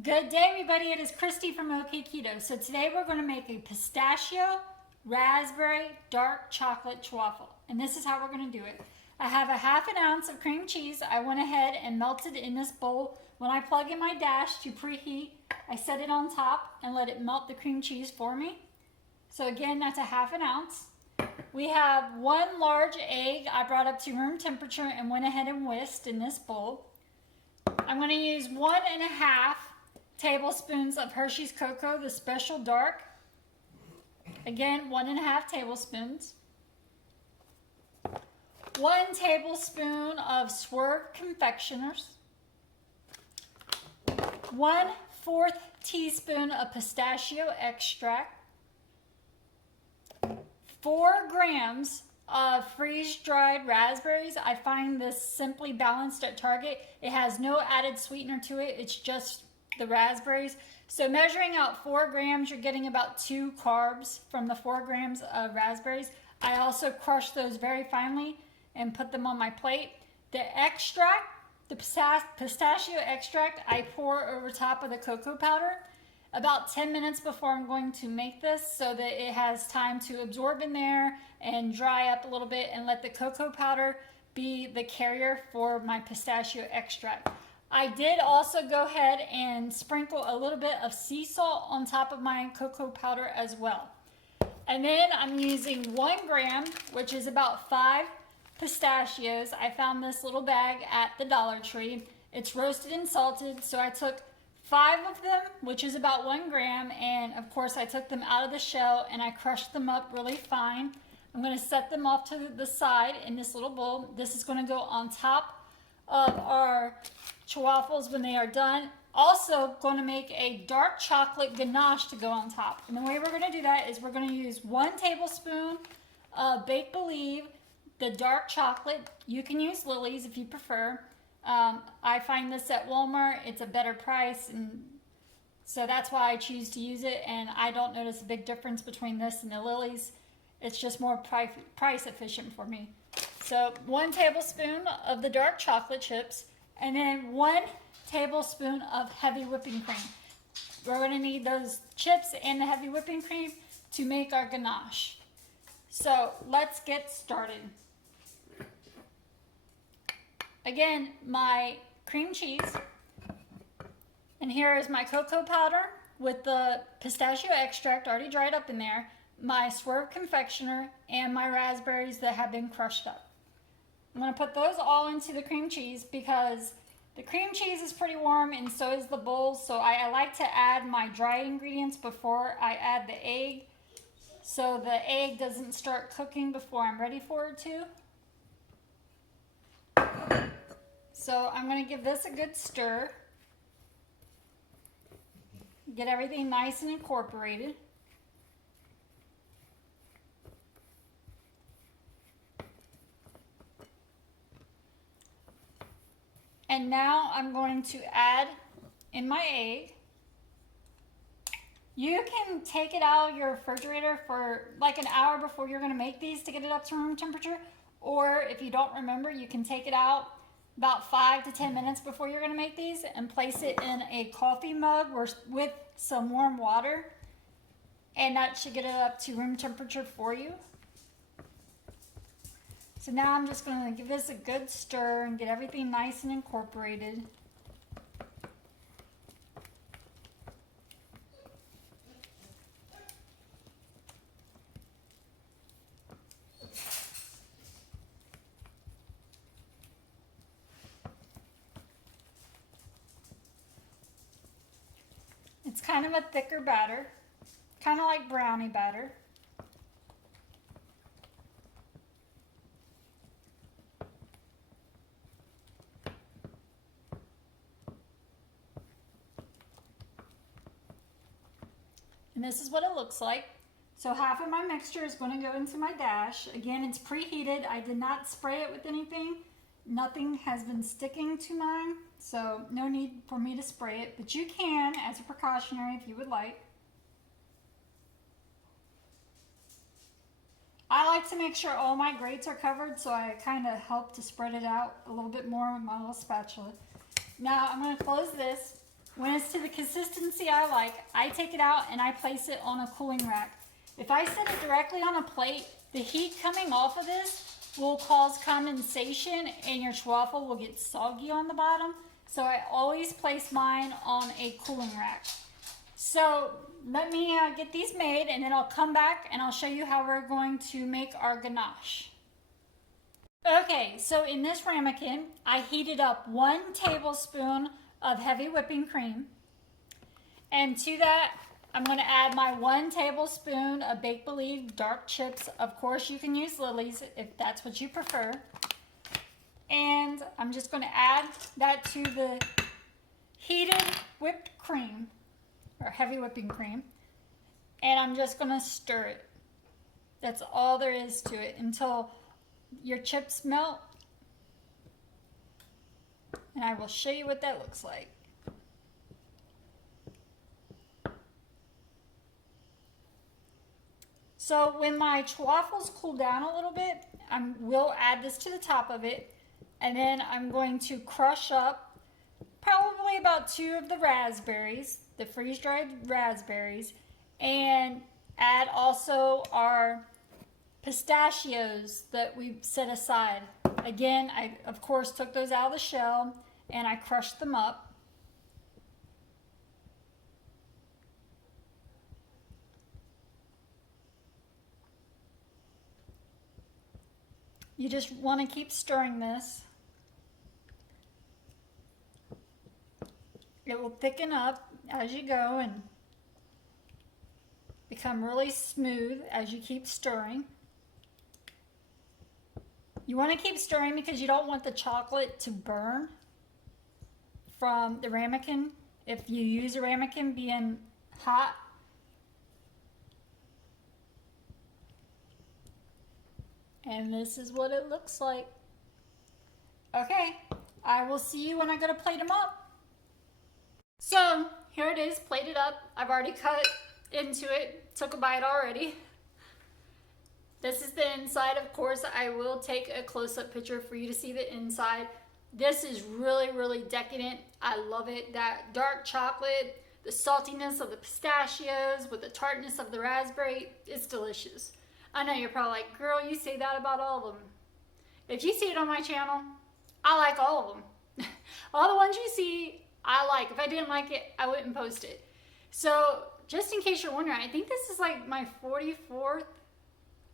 Good day, everybody. It is Kristy from Okketoh. So today we're going to make a pistachio, raspberry, dark chocolate Ch-Waffle. And this is how we're going to do it. I have a ½ ounce of cream cheese. I went ahead and melted in this bowl. When I plug in my dash to preheat, I set it on top and let it melt the cream cheese for me. So again, that's a ½ ounce. We have 1 large egg I brought up to room temperature and went ahead and whisked in this bowl. I'm going to use 1½ tablespoons of Hershey's Cocoa, the special dark. Again, 1½ tablespoons. 1 tablespoon of Swerve confectioners. 1/4 teaspoon of pistachio extract. 4 grams of freeze-dried raspberries. I find this Simply Balanced at Target. It has no added sweetener to it. It's just the raspberries. So measuring out 4 grams, you're getting about 2 carbs from the 4 grams of raspberries. I also crushed those very finely and put them on my plate. The extract, the pistachio extract, I pour over top of the cocoa powder about 10 minutes before I'm going to make this so that it has time to absorb in there and dry up a little bit and let the cocoa powder be the carrier for my pistachio extract. I did also go ahead and sprinkle a little bit of sea salt on top of my cocoa powder as well. And then I'm using 1 gram, which is about 5 pistachios. I found this little bag at the Dollar Tree. It's roasted and salted, so I took 5 of them, which is about 1 gram, and of course I took them out of the shell and I crushed them up really fine. I'm going to set them off to the side in this little bowl. This is going to go on top of our Ch-Waffles when they are done. Also going to make a dark chocolate ganache to go on top. And the way we're going to do that is we're going to use 1 tablespoon of Bake Believe, the dark chocolate. You can use Lily's if you prefer. I find this at Walmart. It's a better price, and so that's why I choose to use it, and I don't notice a big difference between this and the Lily's. It's just more price efficient for me. So 1 tablespoon of the dark chocolate chips, and then 1 tablespoon of heavy whipping cream. We're going to need those chips and the heavy whipping cream to make our ganache. So let's get started. Again, my cream cheese, and here is my cocoa powder with the pistachio extract already dried up in there, my Swerve confectioner, and my raspberries that have been crushed up. I'm going to put those all into the cream cheese because the cream cheese is pretty warm and so is the bowl, so I like to add my dry ingredients before I add the egg so the egg doesn't start cooking before I'm ready for it to. So I'm going to give this a good stir. Get everything nice and incorporated. And now I'm going to add in my egg. You can take it out of your refrigerator for like an hour before you're going to make these to get it up to room temperature. Or if you don't remember, you can take it out about 5 to 10 minutes before you're going to make these and place it in a coffee mug with some warm water, and that should get it up to room temperature for you. So now I'm just going to give this a good stir and get everything nice and incorporated. It's kind of a thicker batter, kind of like brownie batter. And this is what it looks like. So half of my mixture is going to go into my dash. Again, it's preheated. I did not spray it with anything. Nothing has been sticking to mine, so no need for me to spray it, but you can as a precautionary if you would like. I like to make sure all my grates are covered, so I kind of help to spread it out a little bit more with my little spatula. Now I'm going to close this. When it's to the consistency I like, I take it out and I place it on a cooling rack. If I set it directly on a plate, the heat coming off of this will cause condensation and your Ch-Waffle will get soggy on the bottom. So I always place mine on a cooling rack. So let me get these made, and then I'll come back and I'll show you how we're going to make our ganache. Okay, so in this ramekin, I heated up 1 tablespoon of heavy whipping cream. And to that, I'm going to add my 1 tablespoon of Baked Believe dark chips. Of course, you can use Lily's if that's what you prefer. And I'm just going to add that to the heated whipped cream, or heavy whipping cream. And I'm just going to stir it. That's all there is to it until your chips melt. And I will show you what that looks like. So when my Ch-Waffles cool down a little bit, I will add this to the top of it. And then I'm going to crush up probably about 2 of the raspberries, the freeze-dried raspberries, and add also our pistachios that we set aside. Again, I of course took those out of the shell and I crushed them up. You just want to keep stirring this. It will thicken up as you go and become really smooth as you keep stirring. You want to keep stirring because you don't want the chocolate to burn from the ramekin. If you use a ramekin being hot, and this is what it looks like. Okay, I will see you when I go to plate them up. So here it is, plated up. I've already cut into it, took a bite already. This is the inside. Of course, I will take a close-up picture for you to see the inside. This is really, really decadent. I love it. That dark chocolate, the saltiness of the pistachios with the tartness of the raspberry, it's delicious. I know you're probably like, girl, you say that about all of them. If you see it on my channel, I like all of them. All the ones you see, I like. If I didn't like it, I wouldn't post it. So just in case you're wondering, I think this is like my 44th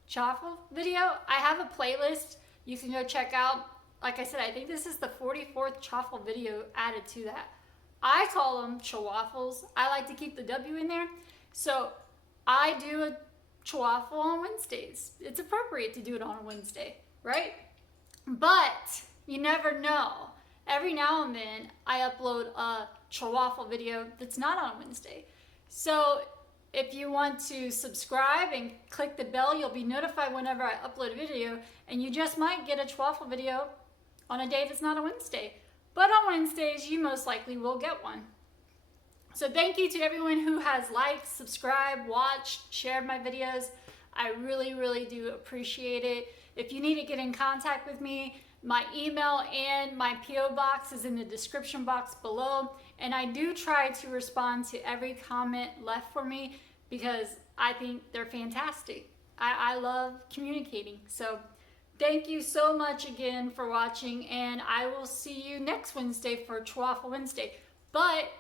Chaffle video. I have a playlist you can go check out. Like I said, I think this is the 44th Chaffle video added to that. I call them Ch-Waffles. I like to keep the W in there. So I do a Ch-Waffle on Wednesdays. It's appropriate to do it on a Wednesday, right? But you never know. Every now and then I upload a Ch-Waffle video that's not on Wednesday. So if you want to subscribe and click the bell, you'll be notified whenever I upload a video, and you just might get a Ch-Waffle video on a day that's not a Wednesday. But on Wednesdays, you most likely will get one. So thank you to everyone who has liked, subscribed, watched, shared my videos. I really, really do appreciate it. If you need to get in contact with me, my email and my P.O. box is in the description box below. And I do try to respond to every comment left for me because I think they're fantastic. I love communicating. So thank you so much again for watching, and I will see you next Wednesday for Ch-Waffle Wednesday. But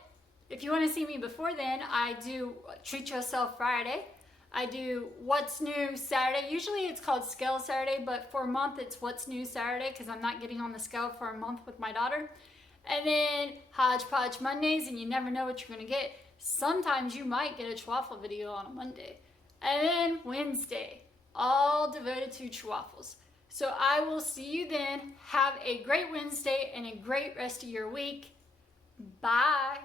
if you want to see me before then, I do Treat Yourself Friday. I do What's New Saturday. Usually it's called Scale Saturday, but for a month it's What's New Saturday because I'm not getting on the scale for a month with my daughter. And then Hodgepodge Mondays, and you never know what you're going to get. Sometimes you might get a Ch-Waffle video on a Monday. And then Wednesday, all devoted to Ch-Waffles. So I will see you then. Have a great Wednesday and a great rest of your week. Bye.